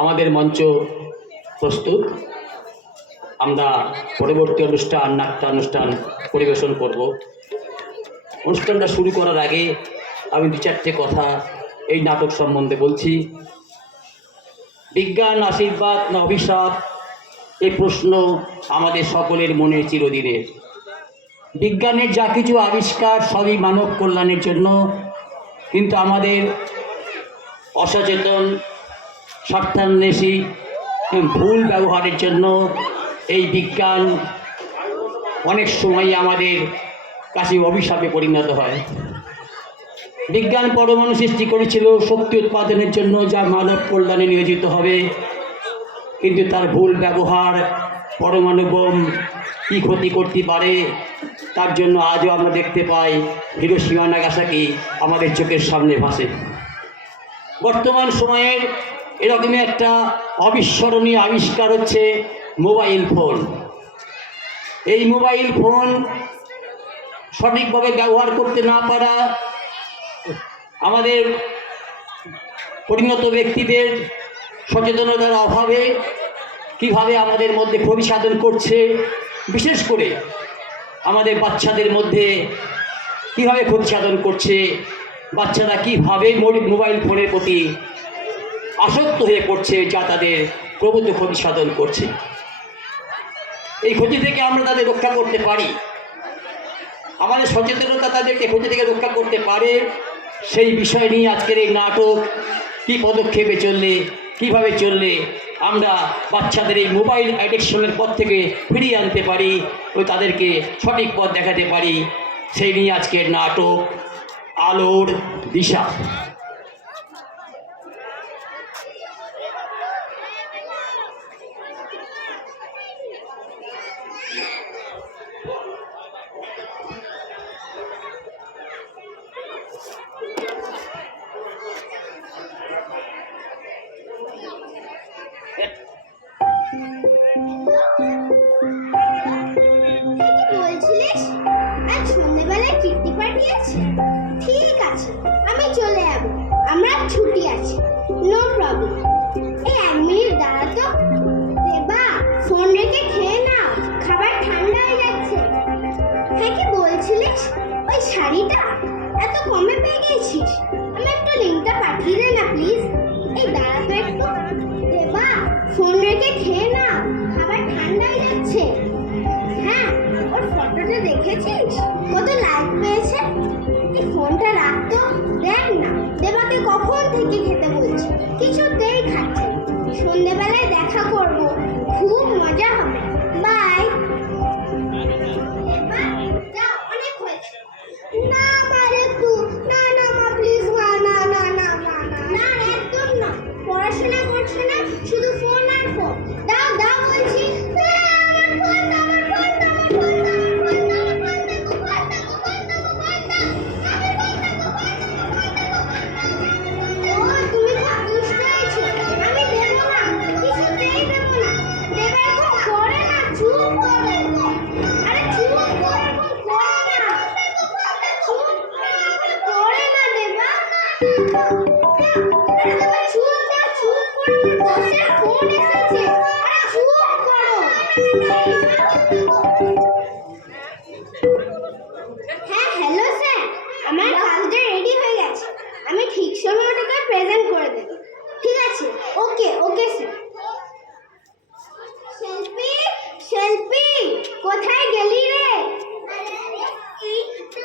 আমাদের মঞ্চ প্রস্তুত। আমরা পরবর্তী নাট্যানুষ্ঠান পরিবেশন করব। অনুষ্ঠানটা শুরু করার আগে আমি দু চারটে কথা এই নাটক সম্বন্ধে বলছি। বিজ্ঞান আশীর্বাদ না অভিশাপ, এই প্রশ্ন আমাদের সকলের মনে চিরদিনের। বিজ্ঞানের যা কিছু আবিষ্কার সবই মানব কল্যাণের জন্য, কিন্তু আমাদের অসচেতন, স্বার্থান্বেষী, ভুল ব্যবহারের জন্য এই বিজ্ঞান অনেক সময় আমাদের কাছে অভিশাপে পরিণত হয়। বিজ্ঞান পরমাণু সৃষ্টি করেছিল শক্তি উৎপাদনের জন্য, যা মানব কল্যাণে নিয়োজিত হবে, কিন্তু তার ভুল ব্যবহার পরমাণু বোম কী ক্ষতি করতে পারে তার জন্য আজও আমরা দেখতে পাই হিরোশিমা নাগাসাকি আমাদের চোখের সামনে ভাসে। বর্তমান সময়ের এরকমই একটা অবিস্মরণীয় আবিষ্কার হচ্ছে মোবাইল ফোন। এই মোবাইল ফোন সঠিকভাবে ব্যবহার করতে না পারা, আমাদের পরিণত ব্যক্তিদের সচেতনতার অভাবে কিভাবে আমাদের মধ্যে ক্ষতি সাধন করছে, বিশেষ করে আমাদের বাচ্চাদের মধ্যে কিভাবে ক্ষতি সাধন করছে, বাচ্চারা কিভাবে মোবাইল ফোনের প্রতি আসক্ত হয়ে পড়ছে, যা তাদের প্রভূত ক্ষতি সাধন করছে। এই ক্ষতি থেকে আমরা তাদের রক্ষা করতে পারি, আমাদের সচেতনতা তাদেরকে ক্ষতি থেকে রক্ষা করতে পারে, সেই বিষয় নিয়ে আজকের এই নাটক। কী পদক্ষেপে চললে, কিভাবে চললে আমরা বাচ্চাদের এই মোবাইল অ্যাডিকশনের পথ থেকে ফিরিয়ে আনতে পারি ও তাদেরকে সঠিক পথ দেখাতে পারি, সেই নিয়ে আজকের নাটক আলোর দিশা। ঠিক আছে, আমি চলে যাব, আমরা ছুটি আছে, নো প্রবলেম। এই 1 মিনিট দাঁড়া তো। দেবা, ফোন রেখে খেয়ে নাও, খাবার ঠান্ডা হয়ে যাচ্ছে। হ্যাঁ, কি বলছিলিস? ওই শাড়িটা এত কমে পেয়ে গেছিস, আমি একটু লিঙ্কটা পাঠিয়ে দে না প্লিজ। এই দাঁড়া তো একটু। দেবা, ফোন রেখে খেয়ে নাও, খাবার ঠান্ডা হয়ে যাচ্ছে। হ্যাঁ, ওর ফটোটা দেখেছিস? কত লাইক পেয়েছে। এই ফোনটা রাখতো, দেখ না দেবাকে কখন থেকে খেতে বলছি, কিছুতেই খাচ্ছে। সন্ধ্যেবেলায় দেখা করব, খুব মজা হবে। বাই। অনেক হয়েছে। না মারে তু, না না মা প্লিজ, মা না না না না না, একদম না। পড়াশোনা করছে না, শুধু ফোন আর ফোন। দাও দাও বলছি। আমার ফোন, আমার ফোন, আমার ফোন, কোথায় গেলি রে? এই তো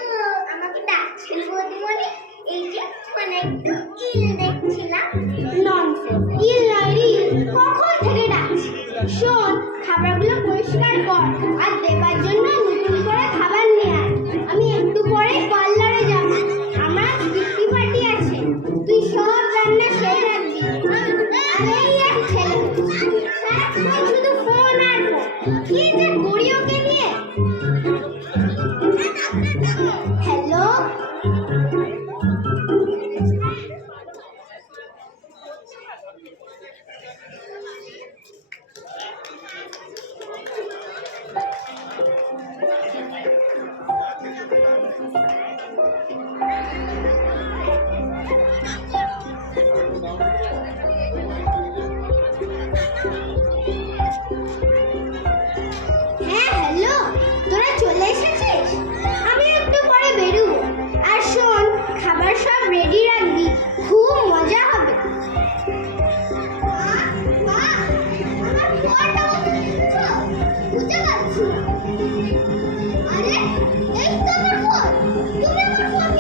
আমাকে ডাকছিল বৌদিমণি, এই যে মানে একটু ইল দেখছিলাম। ননসেন্স, ইল নয় রিল। কখন থেকে ডাকছি? শোন, খাবারগুলো পরিষ্কার কর আর দেবার জন্য নতুন করে খাবার নিয়ে আয়। আমি একটু পরে পার্লারে যাব, আমার কিট্টি পার্টি আছে। তুই সব রান্না সেরে রাখবি। আর এই এক ছেলে শুধু ফোন আর ফোন, কি যে করি ওকে নিয়ে। হ্যালো,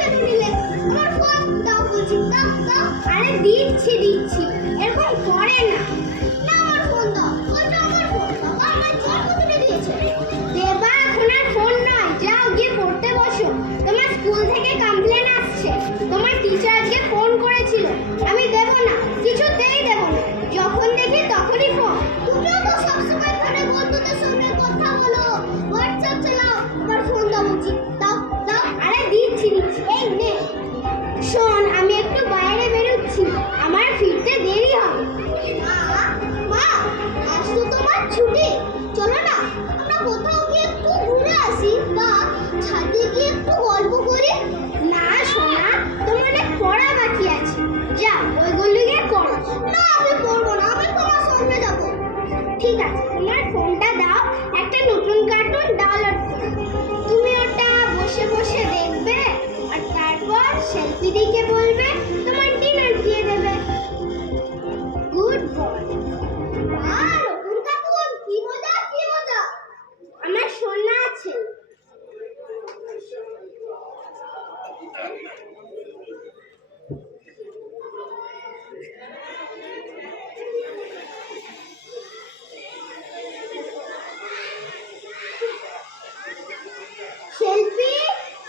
কেন নিলে? আমার ফোন দাও বলছি, দাও দাও। আরে দিচ্ছি দিচ্ছি, এরকম করে না। না আমার ফোন দাও, বলছো আমার ফোন দাও। আমার জন্ম তুলে দিয়েছে। দেবা এখন আর ফোন নয়, যাও গিয়ে পড়তে বসো। তোমার স্কুল থেকে কমপ্লেন আসছে, তোমার টিচার আজকে ফোন করেছিল। আমি দেব না, কিছুতেই দেব না। যখন দেখি তখনই ফোন। তুমিও তো সবসময় ঘরে বন্ধুদের সঙ্গে কথা বলো, হোয়াটসঅ্যাপ চালাও। আমার ফোন দাও বলছি, দাও দাও। আরে দিচ্ছি দিচ্ছি, এই নে। শোন, আমি একটু বাইরে বেরোচ্ছি, আমার ফিরতে দেরি হবে। মা মা, আজ তো তোমার ছুটি, চলো না আমরা কোথাও গিয়ে একটু ঘুরে আসি, বা ছাদে গিয়ে একটু গল্প করি। না সোনা, তোমার অনেক পড়া বাকি আছে, যাও ওইগুলো গিয়ে করো। না আমি পড়বো না, আমি তোমার সঙ্গে যাবো। ঠিক আছে, তোমার ফোনটা দাও, একটা নতুন কার্টুন ডাউনলোড করো। তুমি ওটা বসে বসে দেখবে, আর তারপর সেলফি দিকে বলবে, তোমার ডিনার দিয়ে দেবে। Good boy. আর নতুন কার্টুন, কি মজা কি মজা। আমার সোনা আছে। শিল্পী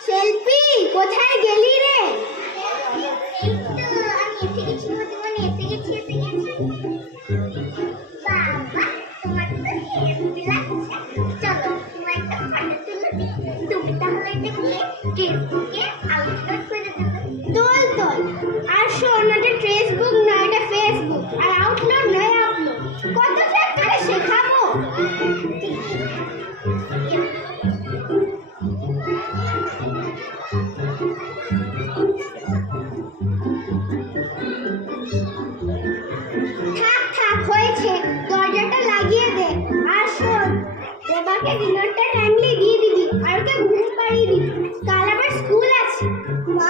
শিল্পী, কোথায় গেলি রে? এই তো আমি এসে গেছি, মধুবনে এসে গেছি, এসে গেছি। বাবা, তোমার তো হেভি লাগছে। চলো তোমার একটা ফটো তুলে দিই। তুমি তাহলে এটা গিয়ে ফেসবুকে আপলোড করে দেবে। তোল তোল। আর শোন, এটা ফেসবুক নয়, এটা ফেসবুক। আর আপলোড নয়, আপলোড। কত স্যার তোকে শেখাবো। থাক থাক, হয়েছে, দরজাটা লাগিয়ে দে। আর শোন, দেবাকে ডিনারটা টাইমলি দিয়ে দিবি, আর ওকে ঘুম পাড়িয়ে দিবি, কাল আবার স্কুল আছে। মা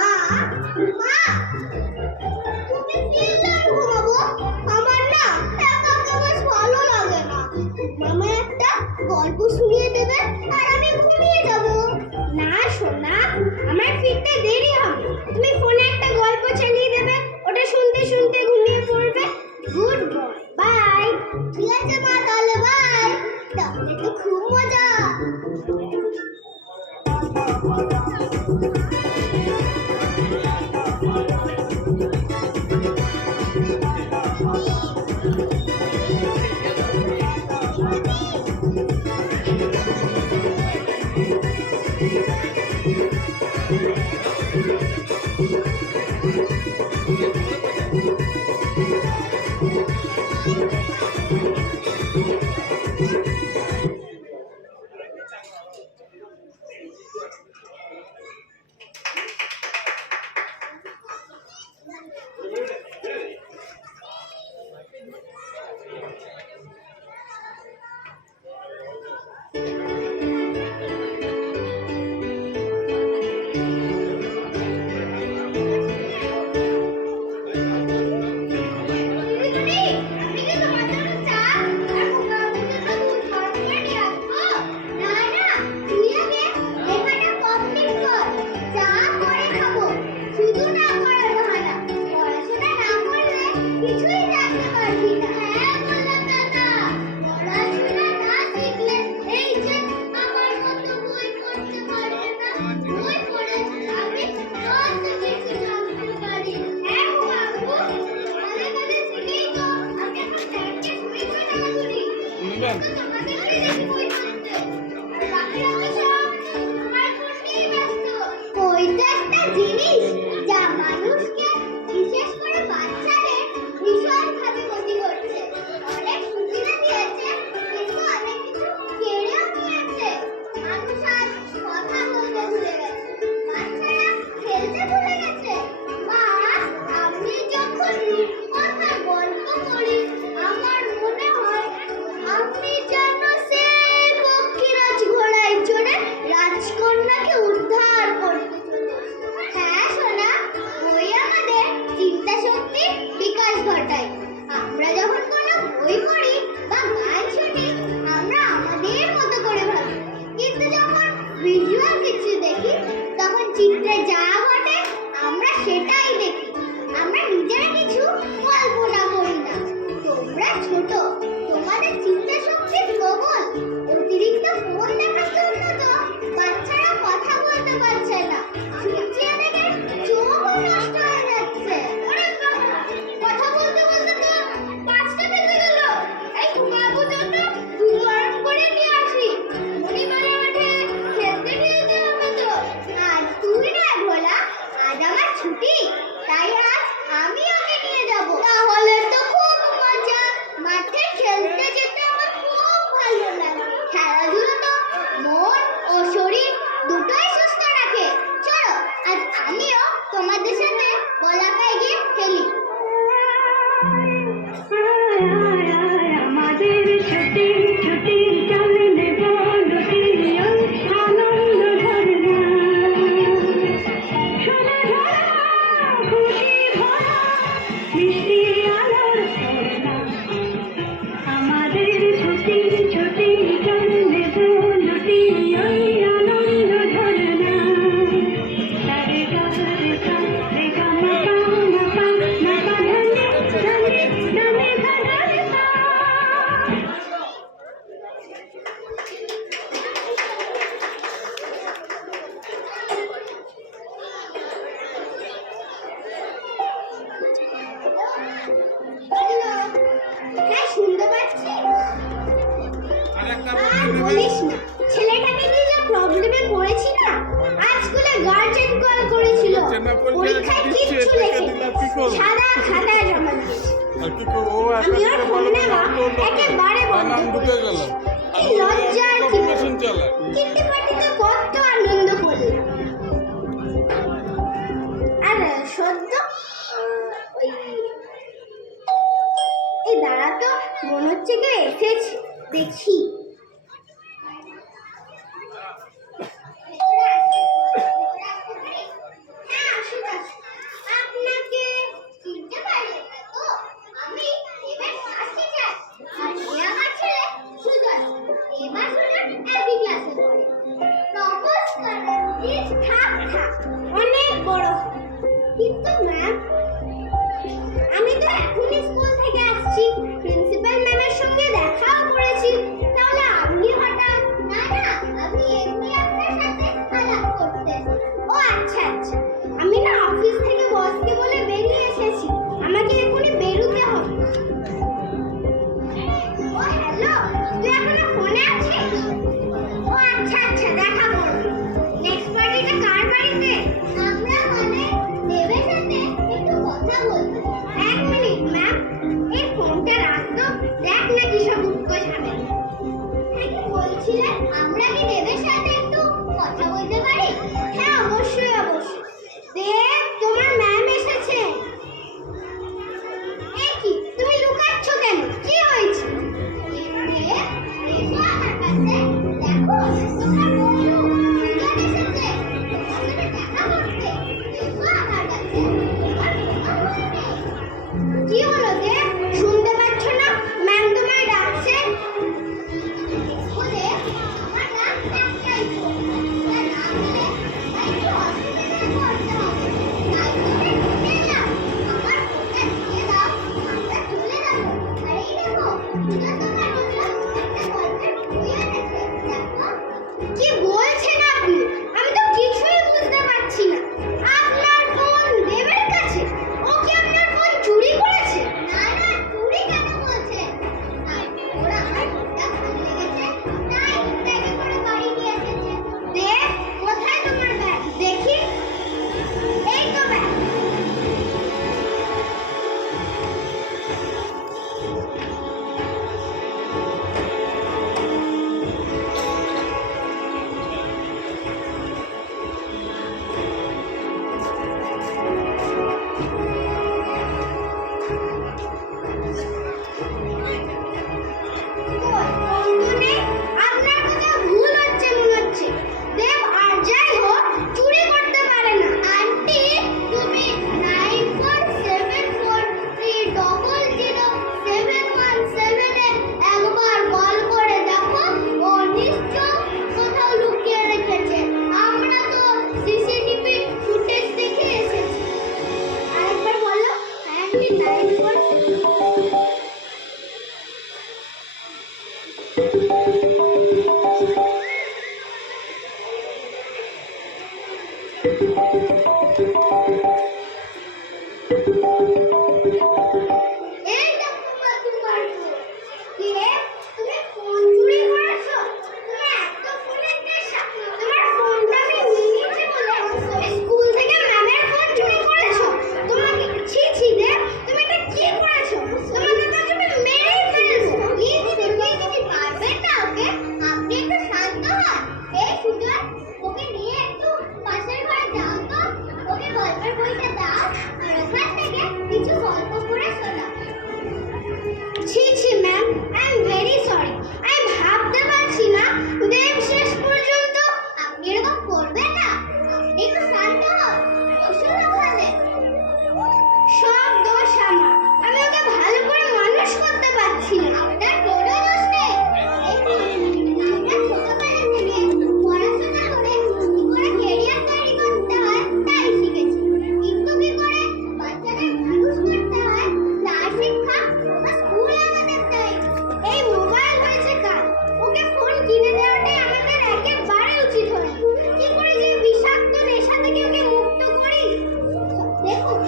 সেটাই দেখি। আমরা নিজেরা কিছু কল্পনা করি না। তোমরা ছোট, তোমাদের চিন্তা শক্তি প্রবল। অতিরিক্ত ফোন দেখার জন্য তো বাচ্চারা কথা বলতে পারছে না। সূর্যিয়া দেখে চোখও নষ্ট হয়ে যাচ্ছে। ওরে বাবা, কথা বলতে বলতে তো 5টা বেজে গেল। এই ঘুমাবো জন্য দুধ গরম করে নিয়ে আসি। মণিমালা মাঠে খেলতে নিয়ে যেতে হবে তো। আজ তুই না ভোলা, আজ আমার ছুটি, তাই আজ আমি ওকে নিয়ে যাব। তাহলে তো খুব মজা। মাঠে খেলতে যেতে আমার খুব ভালো লাগে। খেলাধুলো তো মন ও শরীর দুটোই সুস্থ রাখে। চলো আজ আমিও তোমাদের সাথে বলাকায় গিয়ে খেলি। আমাদের ছুটি ছুটি চলে নেব নদী আনন্দ ঝরনা সোনা ঝরা খুশি ভরা মিষ্টি আলোর ঝরনা আমাদের ছুটি ছুটি চলে নেব নদী আনন্দ ঝরনা তারে গারে গা রে গা মা পা মা পা ধনে ধনে ধনে ধনে পা হ্যালো, হ্যাঁ শুনতে পাচ্ছি। আর বলিস না, ছেলেটাকে নিয়ে যা প্রবলেমে পড়েছি না। আজ স্কুলে গার্জেন কল করেছিল। পরীক্ষায় কিচ্ছু লেখেনি, সাদা খাতায় জমা দিয়েছে। আমি ওর ফোন নেওয়া একেবারে বন্ধ করে দিয়েছি। কি লজ্জা আর কি কিট্টি পার্টিতে কত আনন্দ করলাম। আর সদ্য ওই এই দাঁড়া তো, মনে হচ্ছে কেউ এসেছে, দেখি। হ্যাঁ, আসুন, আসুন। আপনাকে চিনতে পারলেন না তো? আমি এবার ক্লাসে যাই। আর এ আমার ছেলে সুজন। এবার সুজন একই ক্লাসে পড়ে। নমস্কার। প্লিজ থাক থাক, অনেক বড়। কিন্তু ম্যাম, আমি তো এখনই স্কুল থেকে আসছি। প্রিন্সিপাল ম্যামের সঙ্গে দেখাও করেছি। তাহলে আপনি হঠাৎ? না না, আমি এমনি আপনার সাথে আলাপ করতে। ও আচ্ছা আচ্ছা, আমি না অফিস থেকে বসকে বলে বেরিয়ে এসেছি। আমাকে এখনই বেরোতে হবে। ও হ্যালো, তুই এখনো ফোনে আছিস? ও আচ্ছা আচ্ছা, দেখা করব। নেক্সট পার্টিটা কার বাড়িতে? আমরা মানে দেবের সাথে একটু কথা বলবো। 1 মিনিট ম্যাম, এই ফোনটা রাখ তো। দেখ না কি সব উৎকোচ হবে। হ্যাঁ, কি বলছিলেন? আমরা কি দেবের সাথে একটু কথা বলতে পারি? হ্যাঁ, অবশ্যই অবশ্যই। দেব, তোমার ম্যাম এসেছে। এ কি, তুমি লুকাচ্ছ কেন? কি হয়েছে? দেব, এসো আমার কাছে। দেখো, তোমার বন্ধু সুজন এসেছে তোমার সাথে দেখা করতে। এসো আমার কাছে। তোমার বোকা হয়ে নেই। কি হলো দেব, শুনতে পাচ্ছ না? ম্যাম তোমায় ডাকছে। ও দেব, আমার নাম একটাই তো। তার নাম হলে একটু অসুবিধায় পড়তে হবে। তাই জন্য ঢুকে এলাম। আমার ফোনটা দিয়ে দাও, আমরা চলে যাবো। আর এই দেখো, সুজন তোমার জন্য একটা গল্পের বই এনেছে। দেখো। কি বলছেন আপনি? আমি তো কিছুই বুঝতে পারছি না। আপনার ফোন দেবের বইটা দাও আর ওখান থেকে কিছু গল্প পড়ে শোনাও। ছি ছি ma'am, I am very sorry. আমি ভাবতে পারছি না দেব শেষ পর্যন্ত আপনি এরকম করবেন না। আপনি একটু শান্ত হন, বসুন ওখানে। সব দোষ আমার, আমি ওকে ভালো করে মানুষ করতে পারছি না। আপনার কোনো দোষ নেই। আমরা ছোটবেলা থেকে পড়াশোনা করে কি করে ক্যারিয়ার তৈরি করতে হয় তাই শিখেছি, কিন্তু কি করে বাচ্চাদের মানুষ করতে হয় তার শিক্ষা বা স্কুল আমাদের দেয়। এই মোবাইল হয়েছে কার, ওকে ফোন কিনে দেওয়াটাই আমাদের একেবারে উচিত হয়নি। কি করে যে বিষাক্ত নেশা থেকে ওকে মুক্ত করি। দেখুন,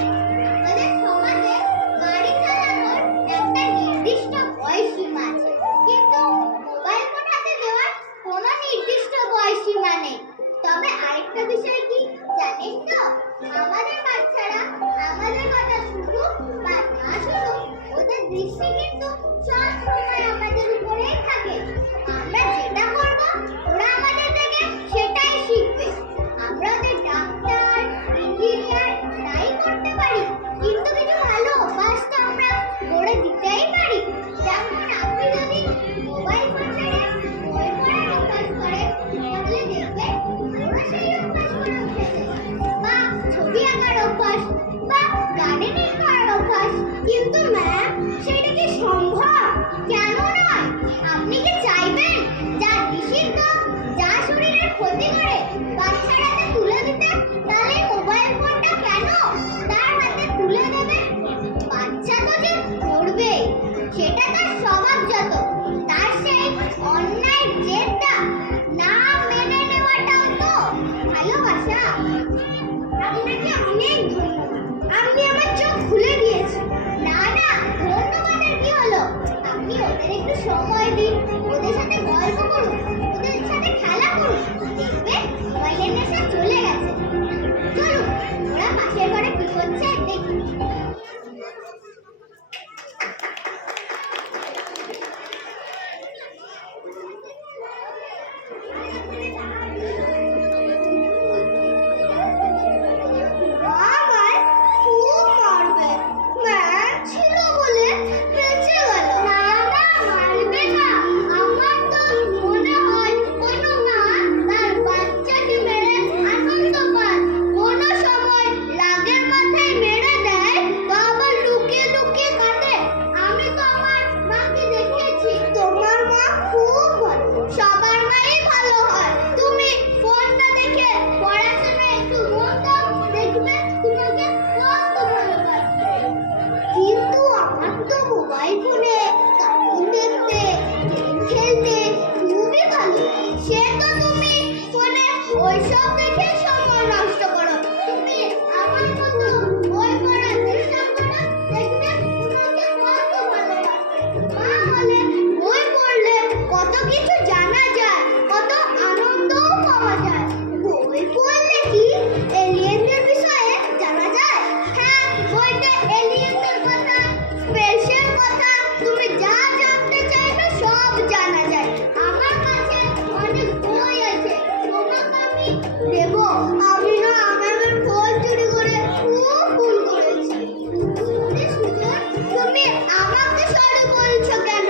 আমাদের সমাজে গাড়ি চালানোর একটা নির্দিষ্ট বয়সসীমা আছে, কিন্তু মোবাইল ফোন হাতে দেওয়ার কোনো নির্দিষ্ট বয়সসীমা নেই। তবে আরেকটা বিষয় কি জানেন তো, আমাদের বাচ্চারা আমাদের কথা শুনুক বা না শুনুক, ওদের দৃষ্টি কিন্তু সব সময় আমাদের উপরেই থাকে। আমরা যেটা করব ওরা আমাদের থেকে সেটাই শিখবে। আমরা ওদের ডাক্তার, ইঞ্জিনিয়ার তাই করতে পারি, কিন্তু কিছু ভালো অভ্যাস তো আমরা গড়ে দিতেই পারি। যেমন আপনি যদি মোবাইল ফোন ছেড়ে বই পড়ার অভ্যাস করেন, তাহলে দেখবেন ওরা সেই অভ্যাস করে উঠেছে। বা ছবি আঁকার অভ্যাস বা গার্ডেনিং করার অভ্যাস। কিন্তু ম্যাম, সেটা কি সম্ভব? কেন নয়? আপনি কি চাইবেন যা নিষিদ্ধ, যা শরীরের ক্ষতি করে বাচ্চার হাতে তুলে দিতে? তাহলে মোবাইল ফোনটা কেন তার হাতে তুলে দেবে? বাচ্চা তো যে করবে, সেটা তার স্বভাবজাত। তার সেই অন্যায় জেদটা না মেনে নেওয়াটাও তো ভালোবাসা। আপনাকে অনেক ধন্যবাদ, আপনি আমার চোখ খুলে দিয়েছেন। না না, ধন্যবাদের কি হলো? আপনি ওদের একটু সময় দিন, ওদের সাথে গল্প করুন, ওদের সাথে খেলা করুন, দেখবেন মোবাইলের নেশা চলে গেছে। চলুন, ওরা পাশের ঘরে কি করছে দেখি। আমার খুব মারবে, ম্যাম ছিল বলে বেঁচে গেল। না না, মারবে না। আমার তো মনে হয় কোনো মা তার বাচ্চাকে মেরে আনন্দ পায়, কোনো সময় রাগের মাথায় মেরে দেয় বা আবার লুকিয়ে লুকিয়ে কাঁদে। আমি তো আমার মাকে দেখেছি। তোমার মা খুব ভালো, সবার মাই ভালো হয়। তুমি ফোন না দেখে পড়াশোনায় একটু মন দাও, দেখবে তোমাকে কত ভালোবাসবে। কিন্তু আমার তো মোবাইল ফোনে কার্টুন দেখতে, গেম খেলতে খুবই ভালো। সে তো তুমি ফোনে ওইসব দেখে সময় নষ্ট করো। তুমি আমার মতো বই পড়ার চেষ্টা করো, দেখবে তোমাকে কত ভালোবাসবে। মা বলে বই পড়লে কত কিছু জানা যায়, কত আনন্দও পাওয়া যায়। বই পড়লে কি এলিয়েনদের বিষয়ে জানা যায়? হ্যাঁ, বইতে এলিয়েনদের কথা, স্পেসের কথা, তুমি যা জানতে চাইবে সব জানা যায়। আমার কাছে অনেক বই আছে, তোমাকে আমি দেব। আমি না আমাদের বই চুরি করে খুব ভুল করেছি। শুনে সুজন, তুমি আমাকে সরি বলছো কেন?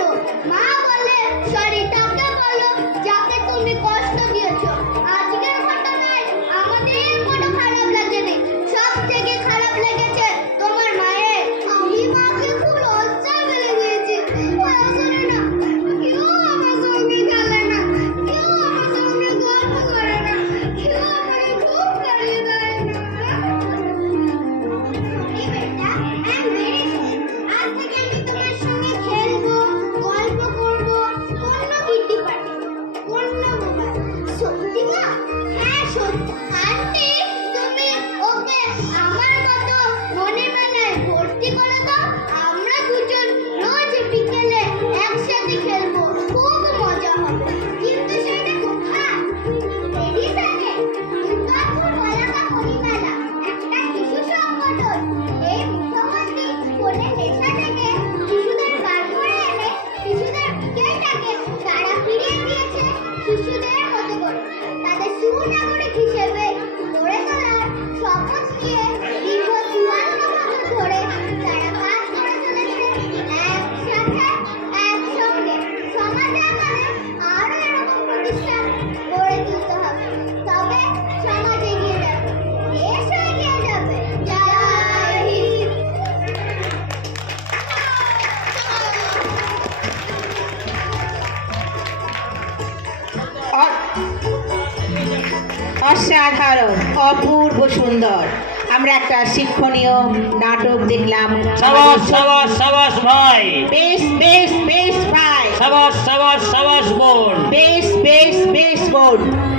মা বলে সরি তাকে বলো যাকে তুমি কষ্ট দিয়েছো। আজকের ঘটনায় আমাদের কোনো খারাপ লাগেনি, সব থেকে খারাপ লেগেছে তোমার মায়ের। আমি মাকে খুব লজ্জা ফেলে দিয়েছি। আসলে না, কেউ আমার সঙ্গে খেলে না, কেউ আমার সঙ্গে গল্প করে না, কেউ আমাকে খুব গালি দেয় না। এই বেটা, I am very sorry. আজ থেকে আমি তোমার সঙ্গে খেলবো, গল্প করবো, কোনো কিটি পার্টি, কোনো মোবাইল। সত্যি মা? হ্যাঁ সত্যি। আন্টি, তুমি ওকে আমার মতো মনের মেলায় ভর্তি করে দাও। আমরা দুজন রোজ বিকেলে একসাথে খেলবো, খুব মজা হবে। কিন্তু সেটা কোথায়? রেডিসনে, দুর্গাপুর বলাকা মণিমেলা, একটা শিশু সংগঠন। এই মুখ্যমন্ত্রী ফোনের নেশা থেকে শিশুদের বার করে এনে শিশুদের বিকেলটাকে তারা ফিরিয়ে দিয়েছে শিশুদের মতো করে। তাদের সুনাগরিক হিসেবে গড়ে তোলার শপথ নিয়ে অসাধারণ, অপূর্ব সুন্দর। আমরা একটা শিক্ষণীয় নাটক দেখলাম। সাবাস সাবাস সাবাস ভাই, বেশ বেশ বেশ ভাই, সাবাস সাবাস সাবাস বোন। বেশ বেশ বেশ বোন।